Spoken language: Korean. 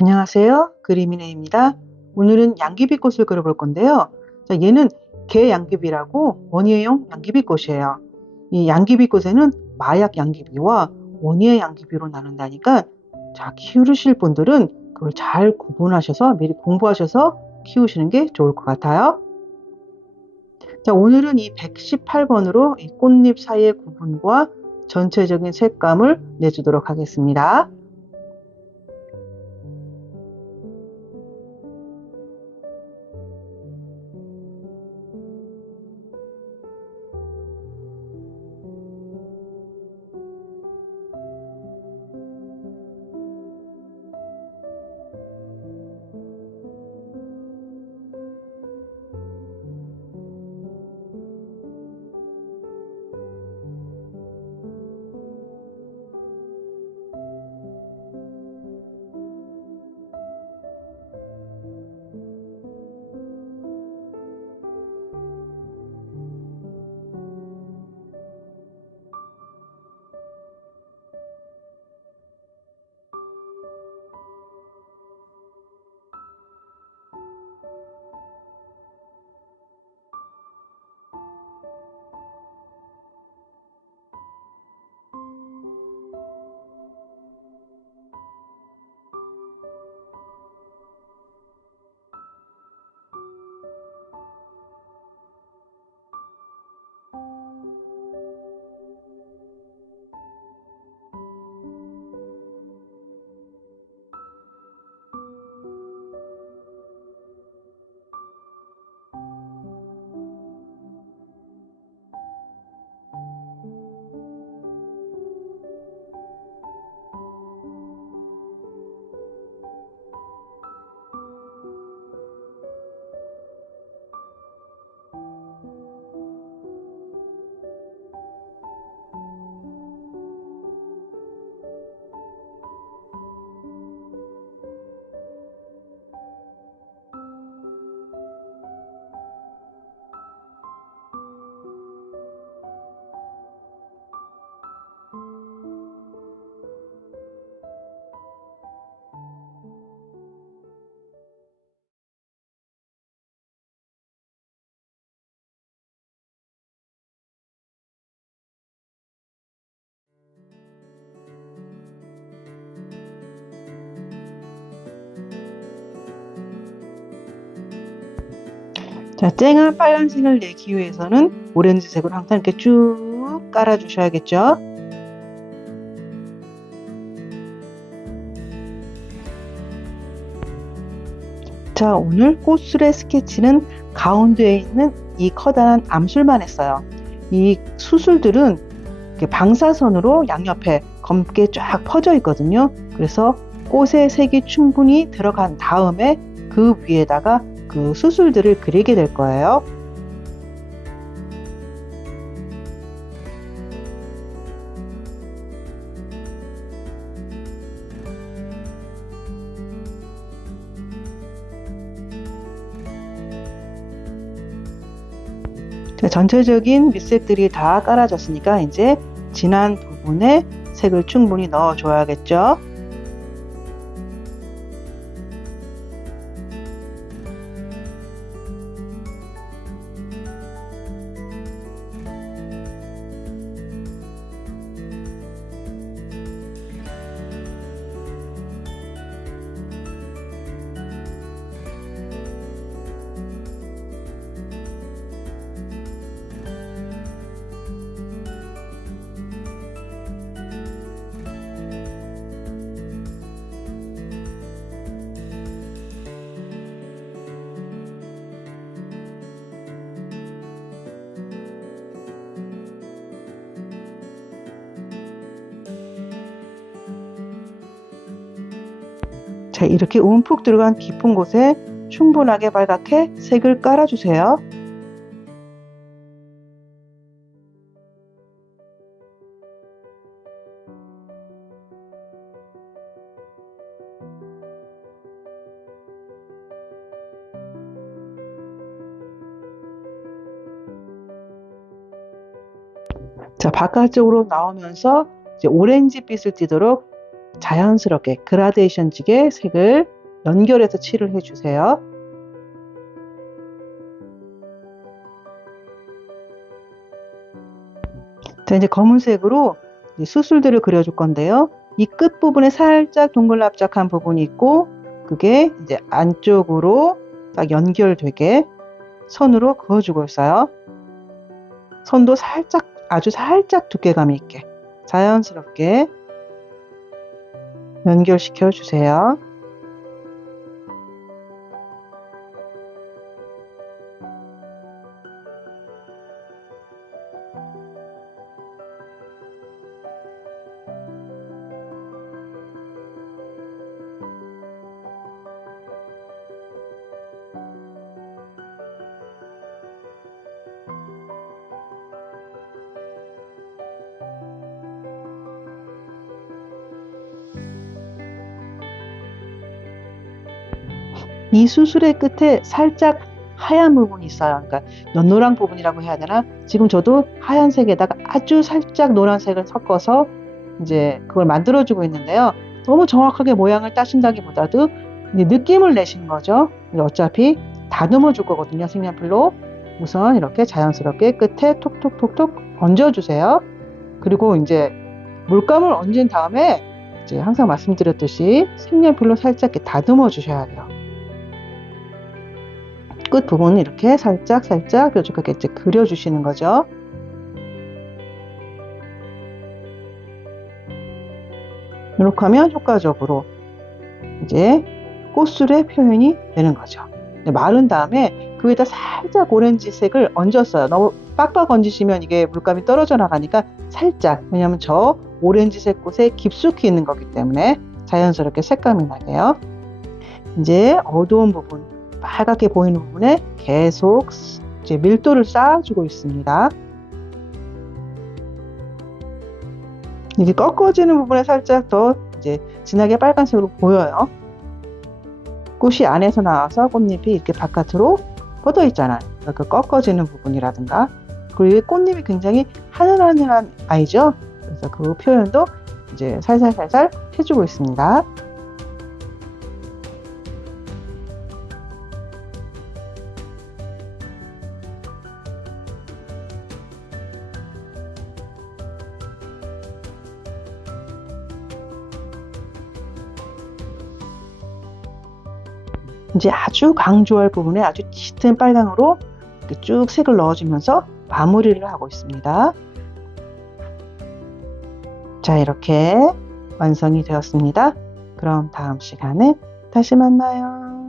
안녕하세요. 그림이네입니다. 오늘은 양귀비꽃을 그려볼 건데요. 자, 얘는 개양귀비라고 원예용 양귀비꽃이에요. 이 양귀비꽃에는 마약 양귀비와 원예 양귀비로 나눈다니까 자, 키우실 분들은 그걸 잘 구분하셔서 미리 공부하셔서 키우시는 게 좋을 것 같아요. 자, 오늘은 이 118번으로 이 꽃잎 사이의 구분과 전체적인 색감을 내주도록 하겠습니다. 자, 쨍한 빨간색을 내기 위해서는 오렌지색으로 항상 이렇게 쭉 깔아주셔야겠죠. 자, 오늘 꽃술의 스케치는 가운데에 있는 이 커다란 암술만 했어요. 이 수술들은 이렇게 방사선으로 양옆에 검게 쫙 퍼져 있거든요. 그래서 꽃의 색이 충분히 들어간 다음에 그 위에다가 그 수술들을 그리게 될 거예요. 자, 전체적인 밑색들이 다 깔아졌으니까 이제 진한 부분에 색을 충분히 넣어줘야겠죠. 자, 이렇게 움푹 들어간 깊은 곳에 충분하게 빨갛게 색을 깔아주세요. 자, 바깥쪽으로 나오면서 이제 오렌지빛을 띠도록 자연스럽게 그라데이션지게 색을 연결해서 칠을 해주세요. 자, 이제 검은색으로 수술들을 그려줄 건데요. 이 끝부분에 살짝 동글납작한 부분이 있고, 그게 이제 안쪽으로 딱 연결되게 선으로 그어주고 있어요. 선도 살짝, 아주 살짝 두께감 있게 자연스럽게 연결시켜 주세요. 이 수술의 끝에 살짝 하얀 부분이 있어요. 그러니까 연노랑 부분이라고 해야 되나? 지금 저도 하얀색에다가 아주 살짝 노란색을 섞어서 이제 그걸 만들어주고 있는데요. 너무 정확하게 모양을 따신다기보다도 느낌을 내신 거죠. 어차피 다듬어 줄 거거든요. 색연필로. 우선 이렇게 자연스럽게 끝에 톡톡톡톡 얹어주세요. 그리고 이제 물감을 얹은 다음에 이제 항상 말씀드렸듯이 색연필로 살짝 이렇게 다듬어 주셔야 돼요. 끝 부분은 이렇게 살짝 뾰족하게 이제 그려주시는 거죠. 이렇게 하면 효과적으로 이제 꽃술의 표현이 되는 거죠. 마른 다음에 그 위에다 살짝 오렌지색을 얹었어요. 너무 빡빡 얹으시면 이게 물감이 떨어져 나가니까 살짝, 왜냐면 저 오렌지색 꽃에 깊숙이 있는 거기 때문에 자연스럽게 색감이 나게요. 이제 어두운 부분, 빨갛게 보이는 부분에 계속 이제 밀도를 쌓아주고 있습니다. 이게 꺾어지는 부분에 살짝 더 이제 진하게 빨간색으로 보여요. 꽃이 안에서 나와서 꽃잎이 이렇게 바깥으로 뻗어 있잖아요. 그 꺾어지는 부분이라든가, 그리고 이 꽃잎이 굉장히 하늘하늘한 아이죠. 그래서 그 표현도 이제 살살살살 해주고 있습니다. 이제 아주 강조할 부분에 아주 짙은 빨강으로 이렇게 쭉 색을 넣어주면서 마무리를 하고 있습니다. 자, 이렇게 완성이 되었습니다. 그럼 다음 시간에 다시 만나요.